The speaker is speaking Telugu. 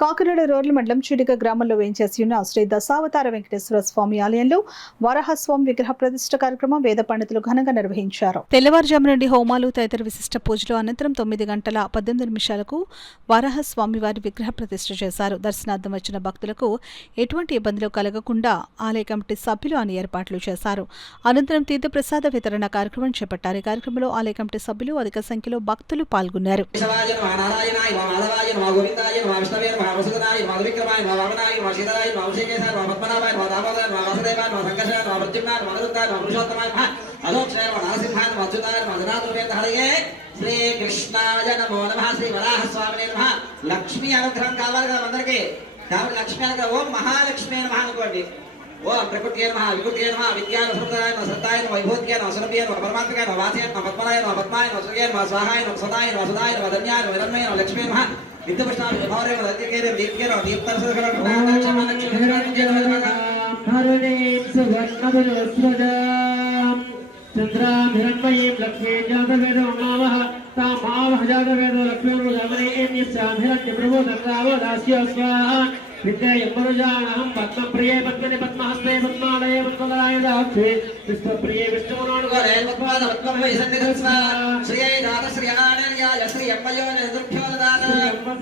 కాకినాడ రోడ్ల మండలం చిడిక గ్రామంలో వేయించేసి ఉన్న శ్రీ దశావతార వెంకటేశ్వర స్వామి ఆలయంలో వరాహస్వామి విగ్రహ ప్రతిష్ఠ కార్యక్రమం వేద పండితులు ఘనంగా నిర్వహించారు. తెల్లవారుజాము నుండి హోమాలు తదితర విశిష్ట పూజలు అనంతరం 9 గంటల 18 నిమిషాలకు వరాహస్వామి వారి విగ్రహ ప్రతిష్ఠ చేశారు. దర్శనార్థం వచ్చిన భక్తులకు ఎటువంటి ఇబ్బందులు కలగకుండా ఆలయ కమిటీ సభ్యులు అన్ని ఏర్పాట్లు చేశారు. అనంతరం తీర్థప్రసాద వితరణ కార్యక్రమం చేపట్టారు. ఈ కార్యక్రమంలో ఆలయ కమిటీ సభ్యులు అధిక సంఖ్యలో భక్తులు పాల్గొన్నారు. वसुदनाय माधविक्रमाय वामनाय वाशीधराय वामशेकेशाय वामपद्मनाभाय वादामोदराय वासुदेवाय वासंकर्षाय वामृत्युम्नाय वामरुद्राय वामपुरुषोत्तमाय नारसिंहाय वाच्युताय वाजनाथुवेदहरये श्री कृष्णाय नमो नमः श्री वराहस्वामिने नमः लक्ष्मी अनुग्रहं कावालिगा मंदरिकी కాబట్టి లక్ష్మీ అనగా ఓం మహాలక్ష్మి నమః అనుకోండి. ఓం ప్రకృతియే నమః వికృతియే నమః విద్యాయ సృతాయ నమః సత్తాయ నమః వైభూతియే నమః సురభియే నమః పరమాత్మకే నమః వాచే నమః పద్మనాయ నమః పద్మాయ నమః సుగే నమః స్వాహాయ నమః సదాయ నమః సుదాయ నమః ధన్యాయ నమః ధన్మయ నమః లక్ష్మీ నమః నిత్యపుష్టాయ విభావరే నమః దత్తికేరే దీప్కే నమః దీప్తరసకరం నమః లక్ష్మీ चंद्रां हिरण्मयीं लक्ष्मीं जातवेदो नामः तामावह जातवेदो लक्ष्मीर्मुदामनीं यस्यां हिरण्यप्रभोदग्रावो दास्यो स्वाहा विद्यायं मनुजानहं पद्मप्रिये पद्मनि पद्महस्ते पद्मालये पद्मकराय दाक्षे विश्वप्रिये विष्णुमनोनुगरे पद्मपद्ममयि सन्निधत्स्वा श्रियै दात श्री आनर्याय श्री अम्मयो निर्दुभ्यो ददात